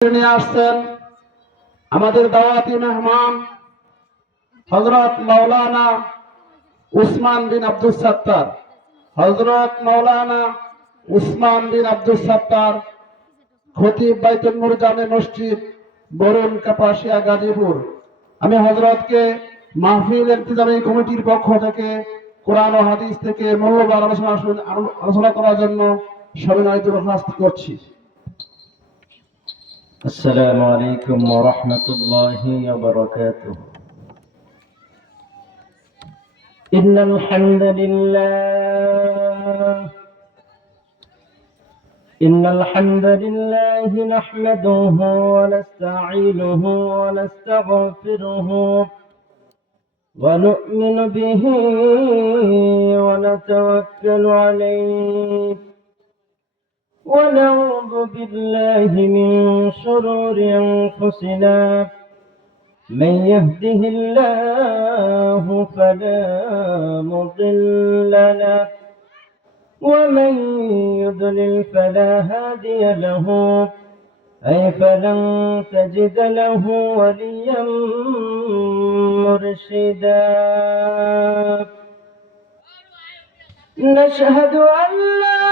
নিয়ে আসছেন আমাদের দাওয়াতি মেহমান হযরত মাওলানা উসমান বিন আব্দুল সাত্তার। হযরত মাওলানা উসমান বিন আব্দুল সাত্তার, খতিব বাইতুল নূর জামে মসজিদ, বরুণ, কাপাসিয়া, গাজীপুর। আমি হযরতকে মাহফিল ইন্তেজামী কমিটির পক্ষ থেকে কোরআন ও হাদিস থেকে মূল্যবান আলোচনা করার জন্য সবিনয় দরখাস্ত করছি। السلام عليكم ورحمة الله وبركاته. إن الحمد لله نحمده ونستعينه ونستغفره ونؤمن به ونتوكل عليه ونعوذ بالله من شرور أنفسنا. من يهده الله فلا مضل له ومن يضلل فلا هادي له، أي فلن تجد له وليا مرشدا. نشهد أن لا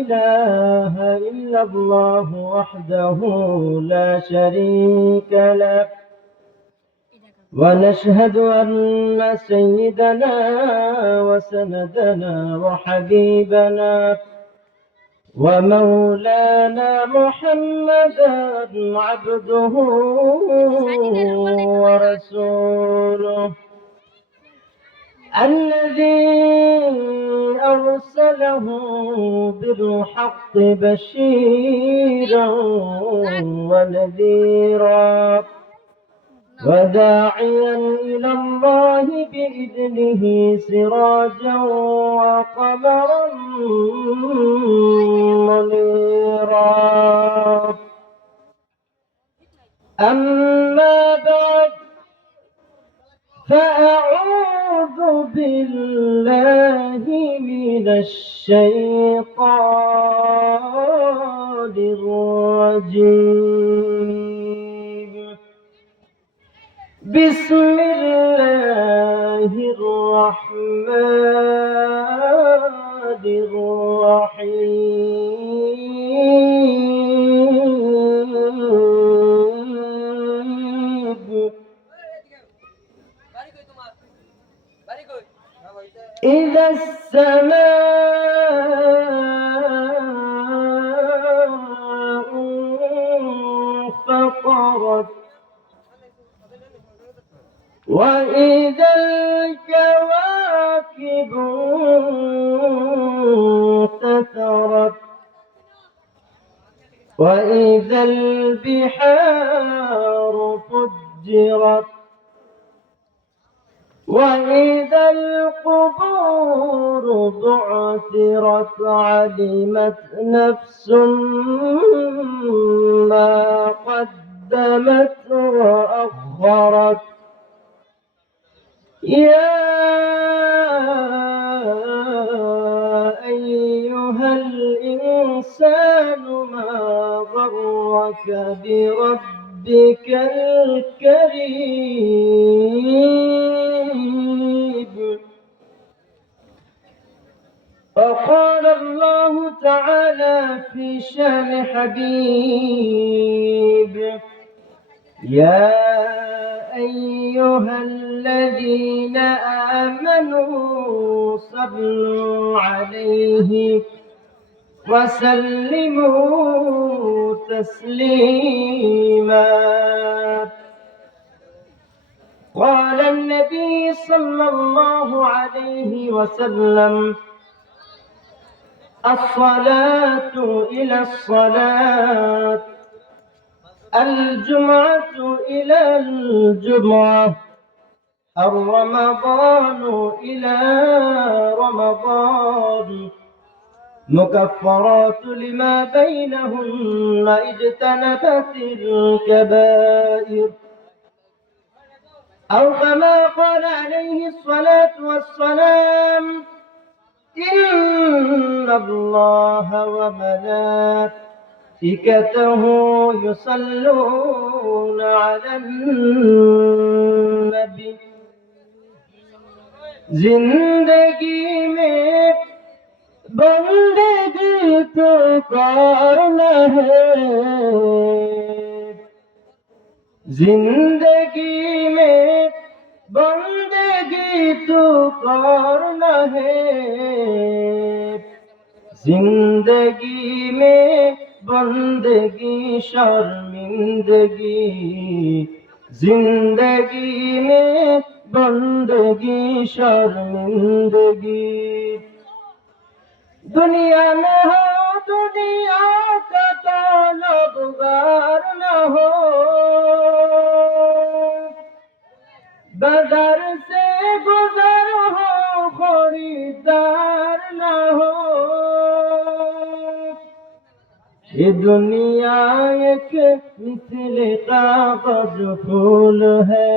إله إلا الله وحده لا شريك له، ونشهد أن سيدنا وسندنا وحبيبنا ومولانا محمدا عبده ورسوله الذي أرسله بالحق بشيرا ونذيرا وداعيا إلى الله بإذنه سراجا وقمرا منيرا. أما بعد، فأعوذ بالله من الشيطان الرجيم. بسم الله الرحمن الرحيم. إذا السماء انفطرت وإذا الكواكب انتثرت وإذا البحار فجرت وإذا القبور بعثرت علمت نفس ما قدمت وأخرت. يا أيها الإنسان ما غرك بربك الكريم. وقال الله تعالى في شان حبيبه: يا أيها الذين آمنوا صلوا عليه وسلموا تسليما. قال النبي صلى الله عليه وسلم: الصلاة إلى الصلاة، الجمعة إلى الجمعة، الرمضان إلى رمضان، مكفرات لما بينهن اجتنبت الكبائر. أو كما قال عليه الصلاة والسلام: إن الله وملائكته يصلون على النبي जिंदगी में बंदगी तो करना है जिंदगी में बंदगी तो करना है जिंदगी में बंदगी शर्मिंदगी जिंदगी में बंदगी शर्मिंदगी दुनिया में हो दुनिया का तलबगार न हो बाजार से गुजर हो खरीदार न हो ये दुनिया एक मिसल कागज फूल है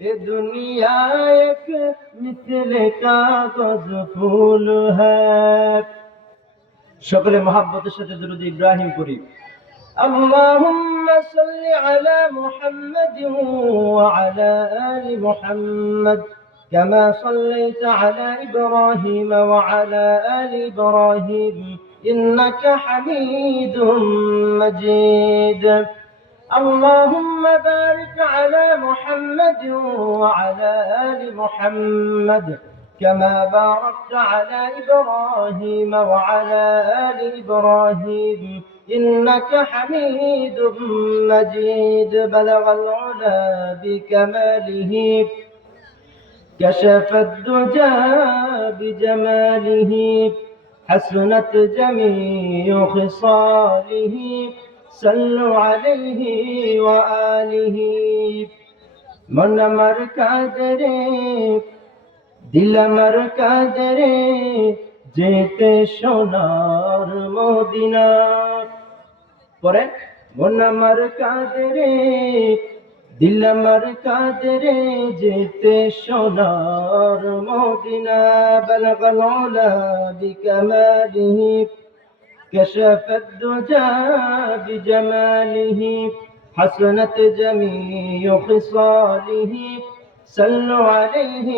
ये दुनिया एक मिसल कागज फूल है সকলে মহব্বতের সাথে দুরূদ ইব্রাহিম পড়ি اللهم صل على محمد وعلى آل محمد كما صليت على إبراهيم وعلى آل إبراهيم إنك حميد مجيد اللهم بارك على محمد وعلى آل محمد كما باركت على إبراهيم وعلى آل إبراهيم إنك حميد مجيد بلغ العلا بكماله كشف الدجى بجماله حسنت جميع خصاله صلوا عليه وآله من مر কাদরে দিল আমার কাদরে যেতে সোনার মদিনা পরে মন আমার কাদরে দিল আমার কাদরে যেতে সোনার মদিনা বলগল উলা বিকামালিহি كشف الدجى بجماله حسنت جميع خصاله صلوا عليه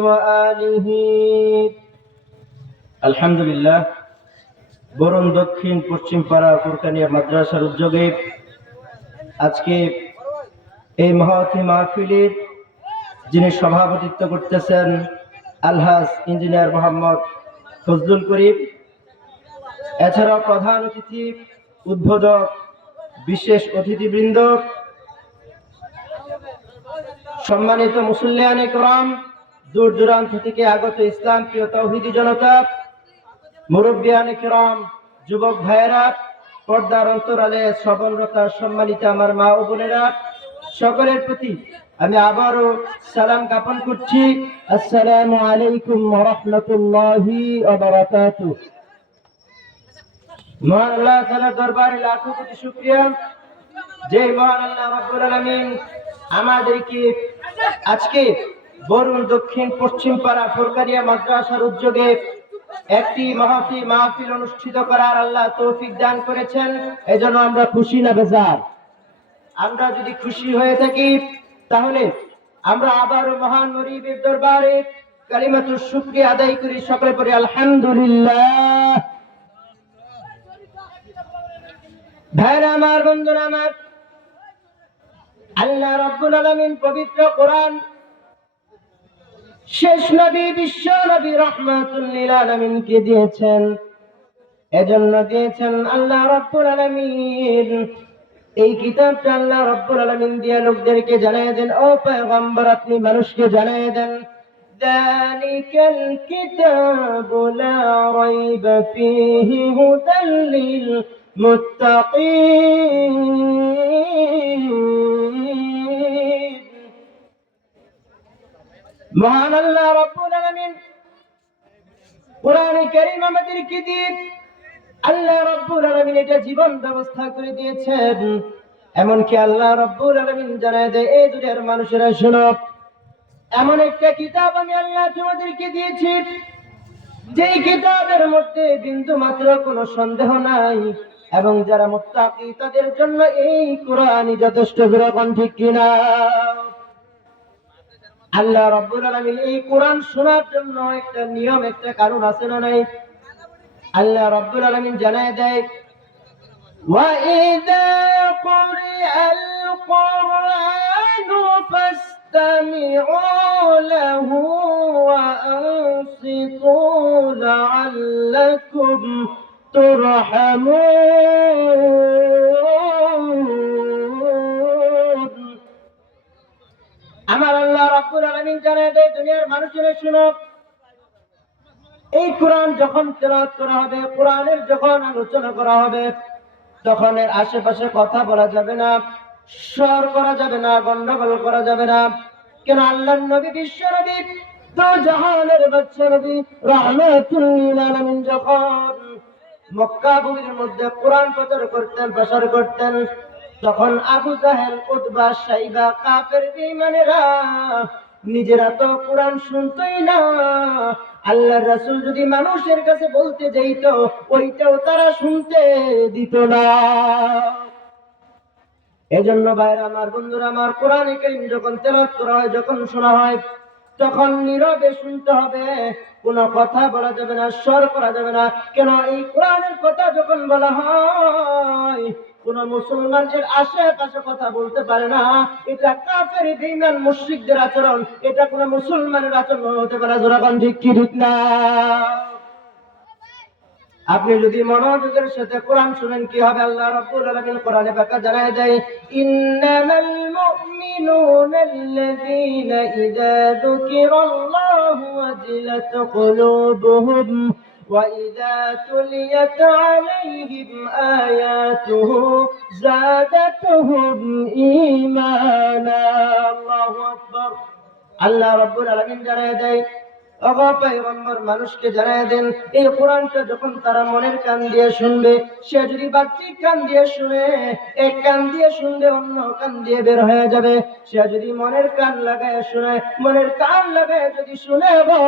وآله الحمد لله বরুণ দক্ষিণ পশ্চিম পাড়া ফুরকানিয়া মাদ্রাসার উদ্যোগে আজকে এই মহতী মাহফিলের যিনি সভাপতিত্ব করতেছেন আলহাজ ইঞ্জিনিয়ার মোহাম্মদ ফজলুল করিম এছাড়াও প্রধান অতিথি উদ্বোধক বিশেষ অতিথিবৃন্দ সম্মানিত মুসল্লিয়ানে کرام দূর দূরান্ত থেকে আগত ইসলাম প্রিয় তাওহীদি জনতা মুরব্বিয়ানে کرام যুবক ভাইয়েরা পর্দার অন্তরালে শ্রবণরতা সম্মানিত আমার মা ও বোনেরা সকলের প্রতি আমি আবারও সালাম জ্ঞাপন করছি আসসালামু আলাইকুম ওয়া রাহমাতুল্লাহি ওয়া বারাকাতুহু মহান আল্লাহ তাআলার দরবারে লাখো কোটি শুকরিয়া যে মহান আল্লাহ রাব্বুল আলামিন আমাদেরকে আজকে বরুণ দক্ষিণ পশ্চিম পাড়া ফুরকানিয়া মাদ্রাসার উদ্যোগে একটি মহতী মাহফিল অনুষ্ঠিত করার আল্লাহ তৌফিক দান করেছেন এজন্য আমরা খুশি না বেজার আমরা যদি খুশি হয়ে থাকি তাহলে আমরা আবারও মহান মুরিবের দরবারে কালিমাতুশ শুকরিয়া আদায় করি সকলে পড়ি আলহামদুলিল্লাহ ভাইরা আমার বন্ধুরা আমার আল্লাহ রাব্বুল আলামিন পবিত্র কোরআন শেষ নবী বিশ্ব নবী রাহমাতুল লিল আলামিনকে দিয়েছেন এজন্য দিয়েছেন আল্লাহ রাব্বুল আলামিন এই কিতাবটা আল্লাহ রাব্বুল আলামিন দিয়ে লোকদেরকে জানিয়ে দেন ও পয়গম্বর আপনি মানুষকে জানিয়ে দেন যালিকাল কিতাবু লা রাইবা ফীহি হুদাল লিল মুত্তাকিন মহান আল্লাহ রাব্বুল আলামিন কোরআনে কারীম আমাদেরকে দিয়ে আল্লাহ রাব্বুল আলামিন এটা জীবন ব্যবস্থা করে দিয়েছেন এমনকি আল্লাহ রাব্বুল আলামিন জানায় দেয় এই দুনিয়ার মানুষেরা শোনো এমন একটা কিতাব আমি আল্লাহ তোমাদেরকে দিয়েছি যেই কিতাবের মধ্যে বিন্দু মাত্র কোনো সন্দেহ নাই এবং যারা মুত্তাকি তাদের জন্য এই কোরআনই যথেষ্ট। যেরকম ঠিক কিনা? আল্লাহ রাব্বুল আলামিন এই কোরআন শোনার জন্য একটা নিয়ম, একটা কারণ আছে না নাই? আল্লাহ রাব্বুল আলামিন জানায় দেয়, وَإِذَا قُرِئَ الْقُرْآنُ فَاسْتَمِعُوا لَهُ وَأَنصِتُوا لَعَلَّكُمْ تُرْحَمُونَ। আমার আল্লাহ রাব্বুল আলামিন জানায় দেয়, দুনিয়ার মানুষেরা শুনো, এই কোরআন যখন তেলাওয়াত করা হবে, কোরআনের যখন আলোচনা করা হবে, তখন এর আশেপাশে কথা বলা যাবে না, স্বর করা যাবে না, গন্ডগোল করা যাবে না। কেন? আল্লাহর নবী, বিশ্ব নবী, দো জাহানের বাদশা নবী রাহমাতুল লিল আলামিন যখন মক্কা ভূমির মধ্যে কোরআন প্রচার করতেন, প্রসার করতেন, তখন আবু জাহেল, উতবা, সাইবা, কাফের বেঈমানেরা নিজেরা তো কোরআন শুনতই না, আল্লাহর রাসূল যদি মানুষের কাছে বলতে যাইত, ওইটাও তারা শুনতে দিত না। এজন্য ভাইরা আমার, বন্ধুরা আমার, কোরআনে কারীম যখন তেলাওয়াত করা হয়, যখন শোনা হয়, তখন নীরবে শুনতে হবে, কোনো কথা বলা যাবে না, স্বর করা যাবে না। কেন? এই কোরআনের কথা যখন বলা হয়, কোন মুসলমান এর আশেপাশে কথা বলতে পারে না। এটা কাফের, বেঈমান, মুশরিকদের আচরণ। এটা কোন মুসলমানের আচরণ হতে পারে না। জোরে বলেন ঠিক কি ঠিক না? আপনি যদি মনোযোগের সাথে কোরআন শুনেন, কি হবে? আল্লাহ রাব্বুল আলামিন কোরআনে পাকে জানায় দেয়, ইন্নামাল মুমিনুনা আল্লাযীনা ইযা যুকিরাল্লাহু ওয়াজিলাত কুলুবুহুম ওয়া ইযা তুলিয়াত আলাইহিম আয়াতুহু যাদাতুহুম ঈমানা। আল্লাহু আকবার। আল্লাহ রাব্বুল আলামিন জানায় দেয়, ওগো পয়গম্বর, মানুষকে জানায় দেন, এই কোরআনটা যখন তারা মনের কান দিয়ে শুনবে, সে যদি বাহ্যিক কান দিয়ে শুনে, এক কান দিয়ে শুনলে অন্য কান দিয়ে বের হয়ে যাবে। সে যদি মনের কান লাগায় শুনে, মনের কান লাগায় যদি শুনে গো,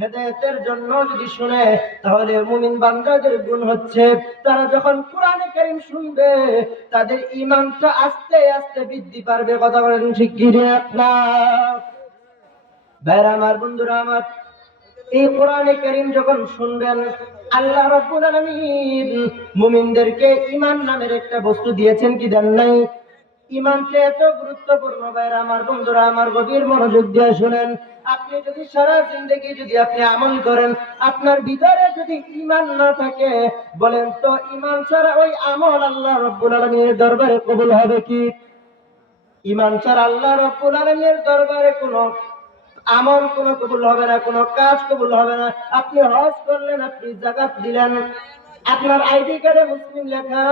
হেদায়েতের জন্য যদি শুনে, তাহলে মুমিন বান্দাদের গুণ হচ্ছে, তারা যখন কোরআনে কারীম শুনবে, তাদের ঈমানটা আস্তে আস্তে বৃদ্ধি পাবে। কথা বলেন ঠিক কি না? ভাইরা আমার, বন্ধুরা আমার, এই কোরআনে কারীম যখন শুনবেন, আল্লাহ রাব্বুল আলামিন মুমিনদেরকে ঈমান নামের একটা বস্তু দিয়েছেন, কি দেন নাই? ঈমানটা এত গুরুত্বপূর্ণ ভাইরা আমার, বন্ধুরা আমার, গভীর মনোযোগ দিয়ে শুনেন। আপনি যদি সারা জিন্দেগি যদি আপনি আমল করেন, আপনার ভিতরে যদি ঈমান না থাকে, বলেন তো ঈমান ছাড়া ওই আমল আল্লাহ রাব্বুল আলামিনের দরবারে কবুল হবে কি? ঈমান ছাড়া আল্লাহ রাব্বুল আলামিনের দরবারে কোনো আমল কোনো কবুল হবে না, কোনো কাজ কবুল হবে না। আপনি হজ করলেন, আপনি যাকাত দিলেন, আপনার আইডি কার্ডে মুসলিম লেখা,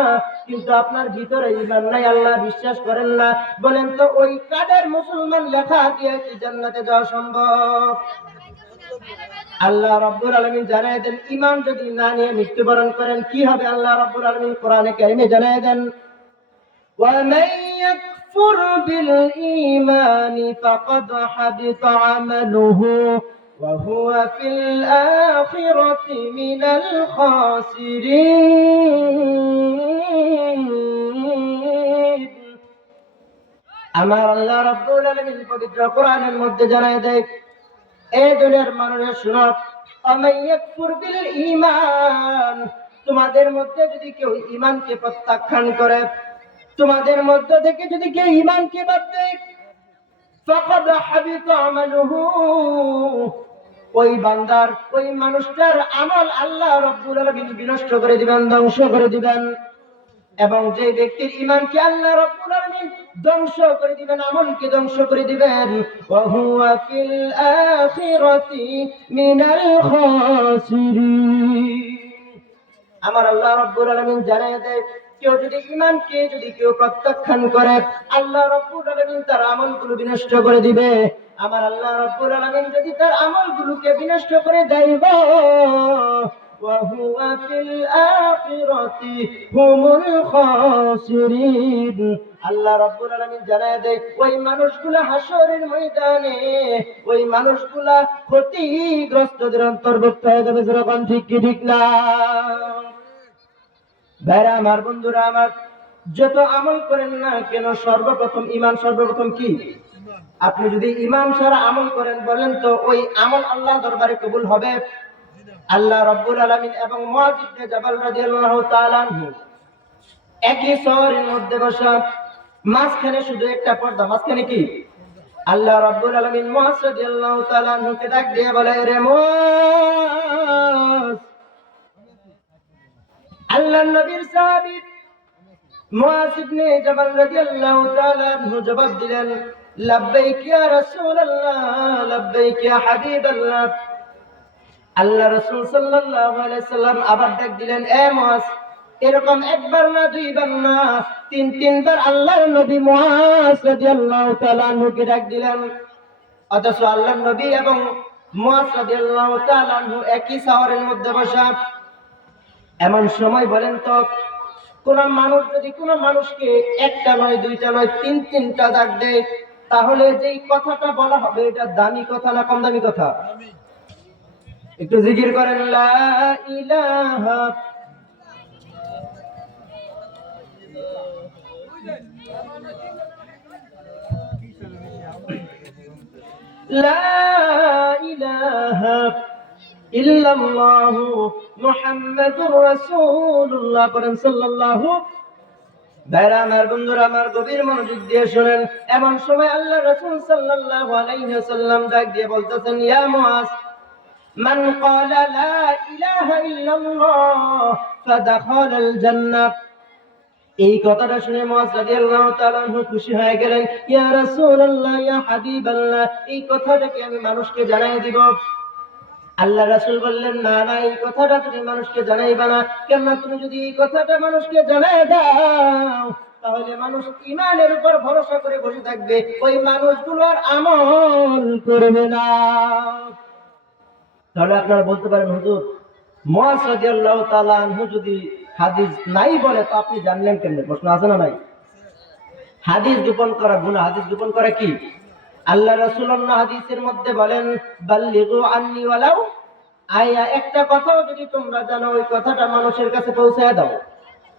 কিন্তু আপনার ভিতরে ঈমান নাই, আল্লাহ বিশ্বাস করেন না, বলেন তো ওই কার্ডের মুসলমান লেখা দিয়ে কি জান্নাতে যাওয়া সম্ভব? আল্লাহ রাব্বুল আলামিন জানায় দেন, ঈমান যদি না নিয়ে মৃত্যুবরণ করেন, কি হবে? আল্লাহ রাব্বুল আলামিন কোরআনে কারীমে জানায় দেন, ومن يكفر بالإيمان فقد حبط عمله وهو في الآخرة من الخاسرين। আমার আল্লাহ রাব্বুল আলামিন পবিত্র কোরআনের মধ্যে জানায় দেয়, এই দুনিয়ার মানুষের শুনো, ومن يكفر بالإيمان, তোমাদের মধ্যে যদি কেউ ঈমানকে প্রত্যাখ্যান করে, তোমাদের মধ্য থেকে যদি কেউ ঈমানকে বাদ দেয়, ফাকাদ হাবিতা আমালুহু, ওই বান্দার, ওই মানুষটার আমল আল্লাহ রাব্বুল আলামিন বিনষ্ট করে দিবেন, ধ্বংস করে দিবেন। এবং যে ব্যক্তির ঈমানকে আল্লাহ রাব্বুল আলামিন ধ্বংস করে দিবেন, আমলকে ধ্বংস করে দিবেন, ওয়া হুয়া ফিল আখিরাতি মিনাল খাসিরিন। আমার আল্লাহ রাব্বুল আলামিন জানায় দেয়, কেউ যদি ঈমানকে যদি কেউ প্রত্যাখ্যান করে, আল্লাহ রাব্বুল আলামিন তার আমলগুলো বিনষ্ট করে দিবে। আমার আল্লাহ রাব্বুল আলামিন যদি তার আমলগুলোকে বিনষ্ট করে দেয়, ওয়া হুয়া ফিল আখিরাতি হুমুল খাসিরিন। আল্লাহ রাব্বুল আলামিন জানায় দেয়, ওই মানুষগুলা হাসরের ময়দানে, ওই মানুষগুলা ক্ষতিগ্রস্তদের অন্তর্ভুক্ত হয়ে যাবে। যেরকম ঠিক কি ঠিক না? ভাইরা আমার, বন্ধুরা আমার, যত আমল করেন না কেন সর্বপ্রথম ঈমান, সর্বপ্রথম কি? আপনি যদি ঈমান ছাড়া আমল করেন, বলেন তো ওই আমল আল্লাহ দরবারে কবুল হবে? আল্লাহ রাব্বুল আলামিন এবং মুআয ইবনে জাবাল রাদিয়াল্লাহু তাআলা আনহু একই শহরের মধ্যে বসা, মাঝখানে শুধু একটা পর্দা, মাঝখানে কি? আল্লাহ রাব্বুল আলামিন মুআয রাদিয়াল্লাহু তাআলা আনহুকে ডাক দিয়ে বলে, রে মুআয। আল্লাহর নবীর সাহাবী মুআয ইবনে জাবাল রাদিয়াল্লাহু তাআলা আনহু জবাব দিলেন, লাব্বাইক ইয়া রাসূলুল্লাহ, লাব্বাইক ইয়া হাবিবাল্লাহ। আল্লাহ রাসূল সাল্লাল্লাহু আলাইহি সাল্লাম আবার ডাক দিলেন, এ মুআয। এরকম একবার না, দুইবার না, তিনবার আল্লাহর নবী মুআয রাদিয়াল্লাহু তাআলা আনহুকে ডাক দিলেন। অথচ আল্লাহর নবী এবং মুআয রাদিয়াল্লাহু তাআলা আনহু একই শহরের মধ্যে বসা। এমন সময় বলেন তো, কোন মানুষ যদি কোন মানুষকে একটা নয়, দুইটা নয়, তিনটা ডাক দেয়, তাহলে যেই কথাটা বলা হবে এটা দামি কথা না কম দামি কথা? একটু জিকির করেন, লা ইলাহা লা ইলাহা ইল্লাল্লাহু মুহাম্মাদুর রাসূলুল্লাহ, বলেন সাল্লাল্লাহু। ভাইরা আমার, বন্ধুরা আমার, গভীর মনোযোগ দিয়ে শুনেন। এমন সময় আল্লাহ রাসূল সাল্লাল্লাহু আলাইহি ওয়াসাল্লাম ডাক দিয়ে বলতেছেন, ইয়া মুআয, মান ক্বালা লা ইলাহা ইল্লাল্লাহ ফাদাখালাল জান্নাহ। এই কথাটা শুনে মুআয রাদিয়াল্লাহু তাআলা আনহু খুশি হয়ে গেলেন। ইয়া রাসূলুল্লাহ, ইয়া হাবিবাল্লাহ, এই কথাটা কি আমি মানুষকে জানাই দিব? আল্লাহ রাসূল বললেন, না না, এই কথাটা তুমি মানুষকে জানাইবা না। কেন? তুমি যদি এই কথাটা মানুষকে জানাই দাও, তাহলে মানুষ ঈমানের উপর ভরসা করে বসে থাকবে, ওই মানুষগুলোর আমল করবে না। তাহলে আপনারা বলতে পারেন, হুজুর, মুআয রাদিয়াল্লাহু তাআলা আনহু যদি হাদিস নাই বলে তো আপনি জানলেন কেমনে? প্রশ্ন আছে না নাই? হাদিস গোপন করা গুনাহ। হাদিস গোপন করা কি? আল্লাহ রাসূল অন্য হাদিসের মধ্যে বলেন, বাল্লিগু আন্নী ওয়ালাউ আয়া, একটা কথাও যদি তোমরা জানো, ওই কথাটা মানুষের কাছে পৌঁছায় দাও।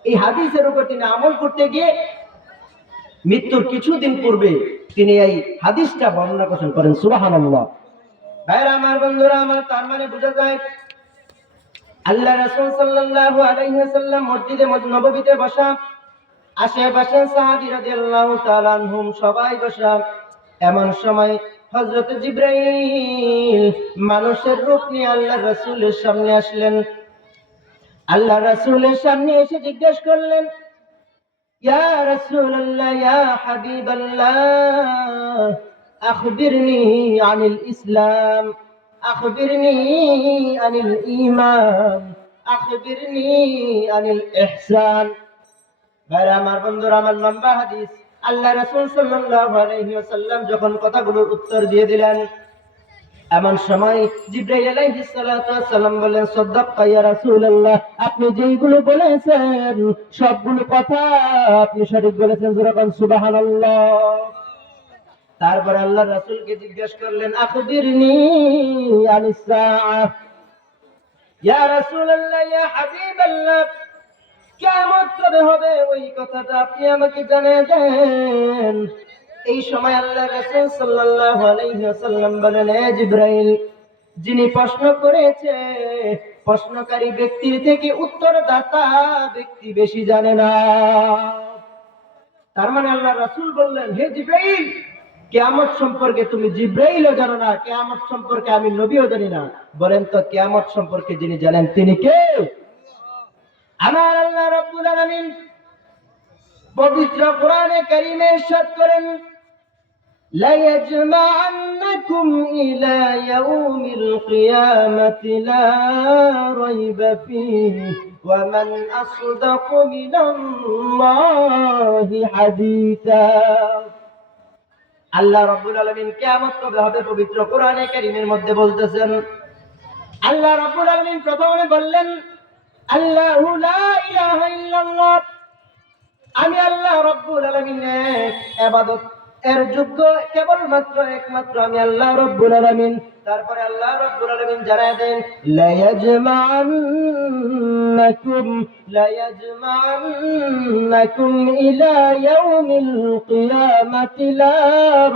এই হাদিসের উপর তিনি আমল করতে গিয়ে মৃত্যুর কিছুদিন পূর্বে তিনি এই হাদিসটা বর্ণনা করেন। সুবহানাল্লাহ। ভাইরা আমার, বন্ধুরা আমার, তার মানে বোঝা যায় আল্লাহ রাসূল সাল্লাল্লাহু আলাইহি ওয়াসাল্লাম মসজিদে নববীতে বসা, আশেপাশে সাহাবী রাদিয়াল্লাহু তাআলা আনহুম সবাই বসা। এমন সময় হযরত জিবরাইল মানুষের রূপ নিয়ে আল্লাহ রাসূলের সামনে আসলেন। আল্লাহ রাসূলের সামনে এসে জিজ্ঞেস করলেন, ইয়া রাসূলুল্লাহ, ইয়া হাবিবাল্লাহ, আখবিরনি আনিল ইসলাম, আখবিরনি আনিল ঈমান, আখবিরনি আনিল ইহসান। ভাইরা আমার, বন্ধুরা আমার, লম্বা হাদিস। আল্লাহ রাসূল সাল্লাল্লাহু আলাইহি ওয়াসাল্লাম যখন কথাগুলোর উত্তর দিয়ে দিলেন, এমন সময় জিবরাইল আলাইহিস সালাতু ওয়াস সালাম বললেন, সাদাক্তা ইয়া রাসূলুল্লাহ, আপনি যেইগুলো বলেছেন সবগুলো কথা আপনি সঠিক বলেছেন। যেরকম সুবহানাল্লাহ। তারপর আল্লাহ রাসূলকে জিজ্ঞেস করলেন, আখবিরনি আনিস সাআহ, ইয়া রাসূলুল্লাহ, ইয়া হাবিবাল্লাহ, কিয়ামত কবে হবে ওই কথাটা আপনি আমাকে জানিয়ে দেন। এই সময় আল্লাহ রাসূল সাল্লাল্লাহু আলাইহি ওয়াসাল্লাম বলেন, হে জিবরাইল, যিনি প্রশ্ন করেছে প্রশ্নকারী ব্যক্তির থেকে উত্তরদাতা ব্যক্তি বেশি জানে না। তার মানে আল্লাহ রাসূল বললেন, হে জিবরাইল, কিয়ামত সম্পর্কে তুমি জিবরাইলও জানো না, কিয়ামত সম্পর্কে আমি নবীও জানি না। বলেন তো, কিয়ামত সম্পর্কে যিনি জানেন তিনি কে? আমার আল্লাহ রাব্বুল আলামিন পবিত্র কোরআনে কারীমে ইরশাদ করেন, লা ইয়াজমা'আন্নাকুম ইলা ইয়াউমিল কিয়ামাতি লা রাইবা ফীহি ওয়া মান আসদাকু মিনাল্লাহি হাদীসা। আল্লাহ রাব্বুল আলামিন কিয়ামত কবে হবে পবিত্র কোরআনে কারীমের মধ্যে বলতেছেন। আল্লাহ রাব্বুল আলামিন প্রথমে বললেন, আল্লাহু লা ইলাহা ইল্লাল্লাহ, আমি আল্লাহ রাব্বুল আলামিন এক ইবাদত এর যোগ্য কেবলমাত্র একমাত্র আমি আল্লাহ রাব্বুল আলামিন। তারপরে আল্লাহ রাব্বুল আলামিন জানায় দেন, লায়াজমা'আন্নাকুম ইলা ইয়াউমিল কিয়ামাতি লা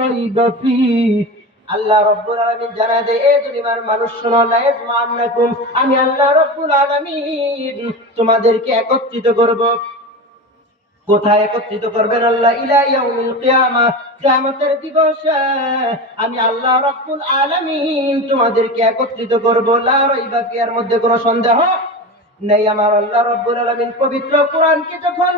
রাইবা ফীহ। আল্লাহ রাব্বুল আলামিন জানায় দেয়, এ দুনিয়ার মানুষ শোনো, লায়াজমা'আন্নাকুম, আমি আল্লাহ রাব্বুল আলামিন তোমাদেরকে একত্রিত করব। কোথায় একত্রিত করবেন আল্লাহ? ইলা ইয়াউমিল কিয়ামাহ, কিয়ামতের দিবসে আমি আল্লাহ রাব্বুল আলামিন তোমাদেরকে একত্রিত করব। লা রাইবা ফি, এর মধ্যে কোনো সন্দেহ নেই। আমার আল্লাহ রাব্বুল আলামিন পবিত্র কোরআনকে যখন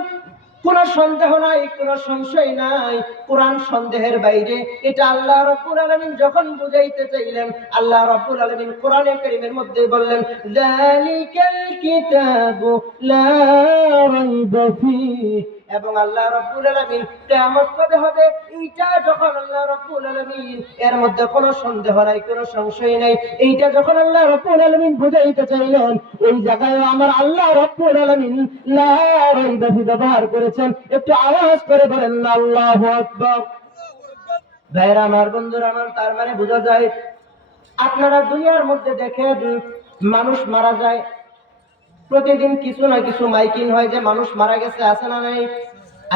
কোনো সন্দেহ নাই, কোনো সংশয় নাই, কোরআন সন্দেহের বাইরে, এটা আল্লাহ রাব্বুল আলামিন যখন বুঝাইতে চাইলেন, আল্লাহ রাব্বুল আলামিন কোরআনে কারীমের মধ্যে বললেন, যালিকাল কিতাবু লা রাইবা ফীহ। এবং আল্লাহ রাব্বুল আলামিন কিয়ামত কবে হবে এইটা যখন আল্লাহ রাব্বুল আলামিন, এর মধ্যে কোনো সন্দেহ নাই, কোনো সংশয় নাই, এইটা যখন আল্লাহ রাব্বুল আলামিন বুঝাইতে চাইলেন, ওই জায়গায় আমার আল্লাহ রাব্বুল আলামিন লা রাইবা ফী ব্যবহার করেছেন। একটু আওয়াজ করে বলেন না আল্লাহু আকবার। ভাইরা আমার, বন্ধুরা আমার, তার মানে বোঝা যায়, আপনারা দুনিয়ার মধ্যে দেখেন মানুষ মারা যায়, প্রতিদিন কিছু না কিছু মাইকিং হয় যে মানুষ মারা গেছে, আছে না নাই?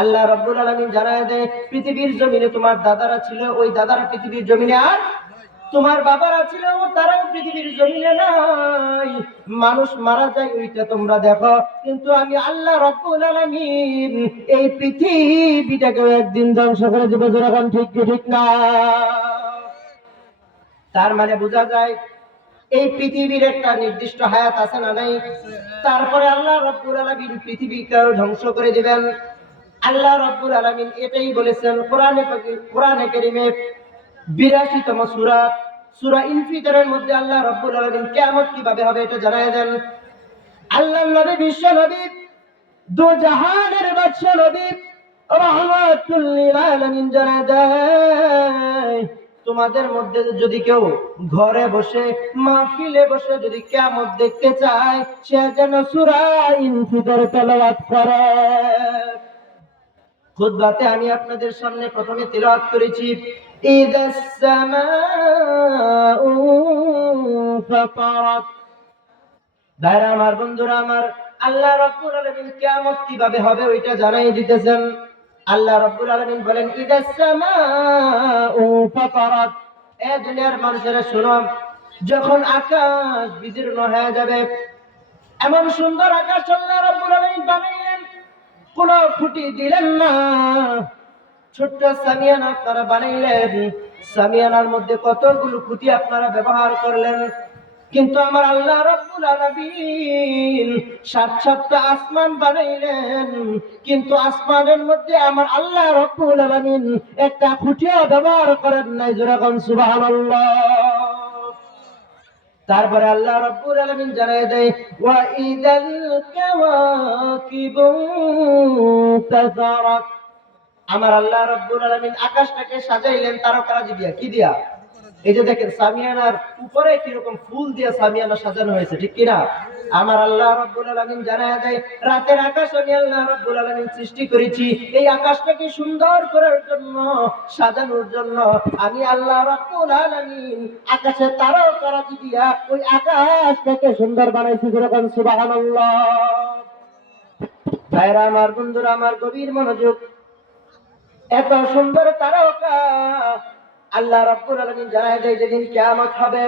আল্লাহ রাব্বুল আলামিন জানায় দেয়, পৃথিবীর জমিনে তোমার দাদারা ছিল, ওই দাদারা পৃথিবীর জমিনে আর তোমার বাবারা ছিল, তারাও পৃথিবীর জমিনে নাই। মানুষ মারা যায় ওইটা তোমরা দেখো, কিন্তু আমি আল্লাহ রাব্বুল আলামিন এই পৃথিবীটাকে একদিন ধ্বংস করে দেব। যেরকম ঠিক কি ঠিক না? তার মানে বোঝা যায় এই পৃথিবীর একটা নির্দিষ্ট হায়াত আছে না নাই? তারপরে আল্লাহ রাব্বুল আলামিন পৃথিবীকে ধ্বংস করে দিবেন। আল্লাহ রাব্বুল আলামিন এটাই বলেছেন কোরআনে কারীমে 82তম সূরা সূরা ইনফিতরের মধ্যে আল্লাহ রাব্বুল আলামিন কিয়ামত কিভাবে হবে এটা জানায় দেন। আল্লাহর নবী, বিশ্ব নবী, দু জাহানের বাদশা নবী রাহমাতুল লিল আলামিন জানায় দেয়, তোমাদের মধ্যে যদি কেউ ঘরে বসে মাহফিলে বসে যদি কিয়ামত দেখতে চায়, সে যেন সূরা ইনফিতর তেলাওয়াত করে। খুতবাতে আমি আপনাদের সামনে প্রথমে তিলাওয়াত করেছি, ইদাস সামাউ ফাতারাত। ভাইরা আমার, বন্ধুরা আমার, আল্লাহ রাব্বুল আলামিন কিয়ামত কিভাবে হবে ওইটা জানাই দিতেছেন। আল্লাহ রাব্বুল আলামিন বলেন, ইদাস সামাউ ফাতারাত। এ দুনিয়ার মানুষেরা শোনো, যখন আকাশ বিদীর্ণ হয়ে যাবে, এমন সুন্দর আকাশ আল্লাহ রাব্বুল আলামিন বানাইলেন, কোনো খুঁটি দিলেন না, ছোট্ট সামিয়ানা আপনারা বানাইলেন, সামিয়ানার মধ্যে কতগুলো খুঁটি আপনারা ব্যবহার করলেন, কিন্তু আমার আল্লাহ রাব্বুল আলামিন সাতটা আসমান বানাইলেন, কিন্তু আসমানের মধ্যে আমার আল্লাহ রাব্বুল আলামিন একটা খুঁটিও ব্যবহার করেন নাই। যেরকম সুবহানাল্লাহ। তারপরে আল্লাহ রাব্বুল আলামিন জানায় দেয়, ওয়া ইদাল কাওয়াকিবু তাযারাত। আমার আল্লাহ রাব্বুল আলামিন আকাশটাকে সাজাইলেন তারকারাজি দিয়া। কি দিয়া? এই যে দেখেন সামিয়ানার উপরে কিরকম ফুল দিয়ে সামিয়ানা সাজানো হয়েছে, ঠিক কিনা? আমার আল্লাহ রাব্বুল আলামিন জানায় দেয়, রাতের আকাশ আমি আল্লাহ রাব্বুল আলামিন সৃষ্টি করেছি এই আকাশটাকে সুন্দর করার জন্য, সাজানোর জন্য। আমি আল্লাহ রাব্বুল আলামিন আকাশে তারকারাজি দিয়া ওই আকাশটাকে সুন্দর বানাইছি। যেরকম সুবহানাল্লাহ। ভাইরা আমার, বন্ধুরা আমার, গভীর মনোযোগ। এত সুন্দর তারকা আল্লাহ রাব্বুল আলামিন জানায় দেয়, যেদিন কিয়ামত হবে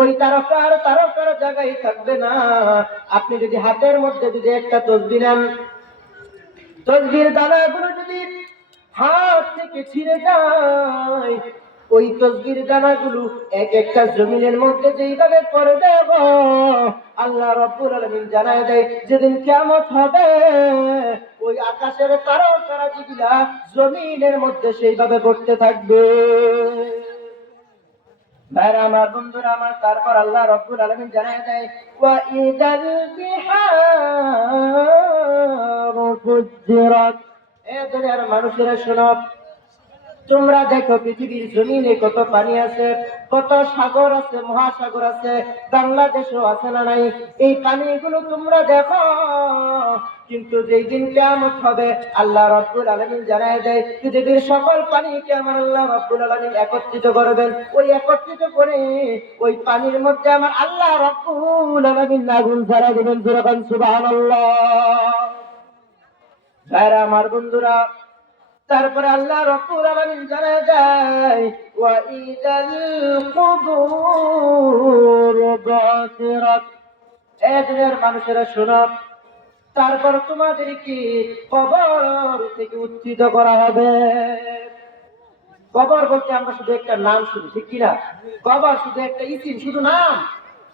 ওই তারকার জায়গায় থাকবে না। আপনি যদি হাতের মধ্যে যদি একটা তসবিহ নেন, তসবির দানাগুলো যদি হাত থেকে ছিঁড়ে যায়, ওই তসবির দানাগুলো এক একটা জমিনের মধ্যে যেইভাবে পড়ে দেব, আল্লাহ রাব্বুল আলামিন জানায় দেয়, যেদিন কিয়ামত হবে ওই আকাশের তারকারাজিগুলা জমিনের মধ্যে সেইভাবে পড়তে থাকবে। ভাইরা আমার, বন্ধুরা আমার, তারপর আল্লাহ রাব্বুল আলামিন জানায় দেয়, ওয়া ইদাল বিহারু ফুজ্জিরাত। এ দুনিয়ার মানুষেরা শোনো, তোমরা দেখো পৃথিবীর জমিনে কত পানি আছে, কত সাগর আছে, মহাসাগর আছে, বাংলাদেশও আছে না নাই? এই পানিগুলো তোমরা দেখো, কিন্তু যেই দিন কিয়ামত হবে আল্লাহ রাব্বুল আলামিন জানায় দেয় পৃথিবীর সকল পানিকে আমার আল্লাহ রাব্বুল আলামিন একত্রিত করবেন। ওই একত্রিত করে ওই পানির মধ্যে আমার আল্লাহ রাব্বুল আলামিন আগুন ছাড়া দিবেন। যেরকম সুবহানাল্লাহ। যারা আমার বন্ধুরা, তারপরে আল্লাহ রাব্বুল আলামিন জানায় দেয় ওয়া ইদাল কুবুর বাসিরাত। এ দুনিয়ার মানুষেরা শোনো, তারপর তোমাদেরকে কবর থেকে উত্থিত করা হবে। কবর বলতে আমরা শুধু একটা নাম শুনি, ঠিক কিনা? কবর শুধু একটা ইসিম, শুধু নাম।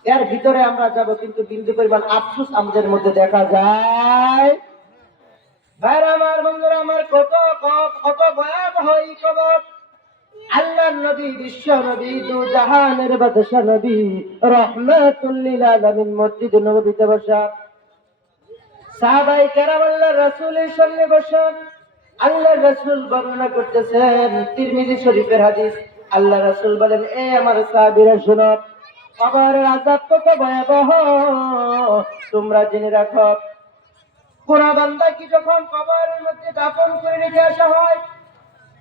এর ভিতরে আমরা যাব, কিন্তু বিন্দু পরিমাণ আফসোস আমাদের মধ্যে দেখা যায়। ভাইরা আমার, বন্ধুরা আমার, কত কত ভয়াবহ এই কবর। আল্লাহর নবী, বিশ্ব নবী, দু জাহানের বাদশা নবী রাহমাতুল লিল আলামিন মসজিদ নববীতে বসা, সাহাবায়ে কেরাম আল্লাহর রাসূলের সামনে বসা আল্লাহর রাসূল বর্ণনা করতেছেন তিরমিজি শরীফের হাদিস। আল্লাহ রাসূল বলেন, এ আমার সাহাবীরা শোনো, কবরের আযাব কত ভয়াবহ তোমরা জেনে রাখো। কোন বান্দাকে যখন কবরের মধ্যে দাফন করে রেখে আসা হয়,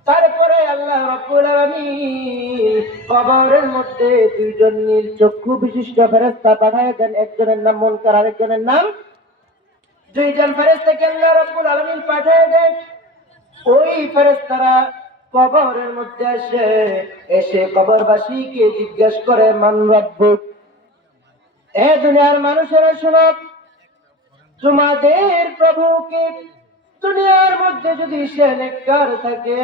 তারপরে আল্লাহ রাব্বুল আলামিন কবরের মধ্যে দুইজন নীল চক্ষু বিশিষ্ট ফেরেশতা পাঠায় দেন। একজনের নাম মুনকার, আরেকজনের নাম। দুইজন ফেরেশতাকে আল্লাহ রাব্বুল আলামিন পাঠিয়ে দেন। ওই ফেরেশতারা কবরের মধ্যে এসে কবরবাসীকে জিজ্ঞাসা করে, মান রাব্বুক। এ দুনিয়ার মানুষেরা শোনো, তোমাদের প্রভুকে। দুনিয়ার মধ্যে যদি সে নেককার থাকে,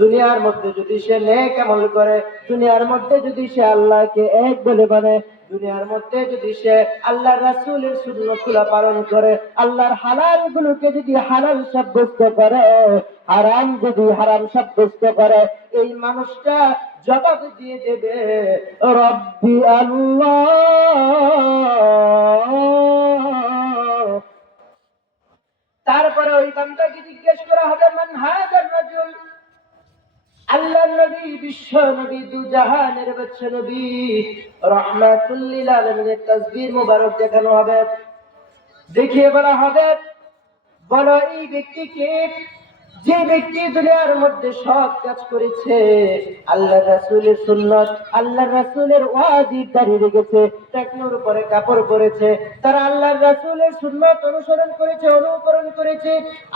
দুনিয়ার মধ্যে যদি সে নেক আমল করে, দুনিয়ার মধ্যে যদি সে আল্লাহকে এক বলে মানে, দুনিয়ার মধ্যে যদি সে আল্লাহর রাসূলের সুন্নাতগুলো পালন করে, আল্লাহর হালাল গুলোকে যদি হালাল সাব্যস্ত করে, হারাম যদি হারাম সাব্যস্ত করে, এই মানুষটা জবাব দিয়ে দেবে, রব্বি আল্লাহ। তারপরে ওই বান্দাকে জিজ্ঞেস করা হবে, মান হাযার রাজুল। আল্লাহর নবী, বিশ্ব নবী, দু জাহানের বাদশা নবী রাহমাতুল লিল আলামিনের তাসবির মুবারক দেখানো হবে, দেখিয়ে বলা হবে, বলো এই ব্যক্তিকে, যে ব্যক্তি দুনিয়ার মধ্যে সৎ কাজ করেছে, আল্লাহর রাসূলের সুন্নাত, আল্লাহর রাসূলের ওয়াজিব দাঁড়িয়ে রেখেছে, টাকনুর উপরে কাপড় পরেছে, তারা আল্লাহর রাসূলের সুন্নাত অনুসরণ করেছে, অনুকরণ করেছে।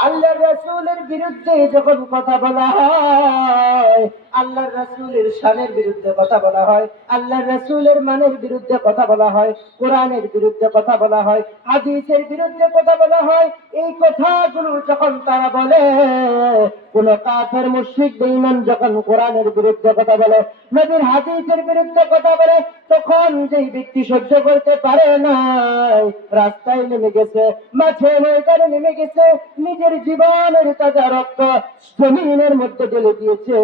আল্লাহর রাসূলের বিরুদ্ধে যখন কথা বলা হয়, আল্লাহর রাসূলের শানের বিরুদ্ধে কথা বলা হয়, আল্লাহর রাসূলের মানের বিরুদ্ধে কথা বলা হয়, কোরআনের বিরুদ্ধে কথা বলা হয়, হাদিসের বিরুদ্ধে কথা বলা হয়, এই কথাগুলো যখন তারা বলে, কোন কাফের মুশরিক বেঈমান যখন কোরআনের বিরুদ্ধে কথা বলে, নবীর হাদিসের বিরুদ্ধে কথা বলে, তখন যেই ব্যক্তি সহ্য করতে পারে না, রাস্তায় নেমে গেছে, মাঠে ময়দানে নেমে গেছে, নিজের জীবনের তাজা রক্ত জমিনের মধ্যে ঢেলে দিয়েছে,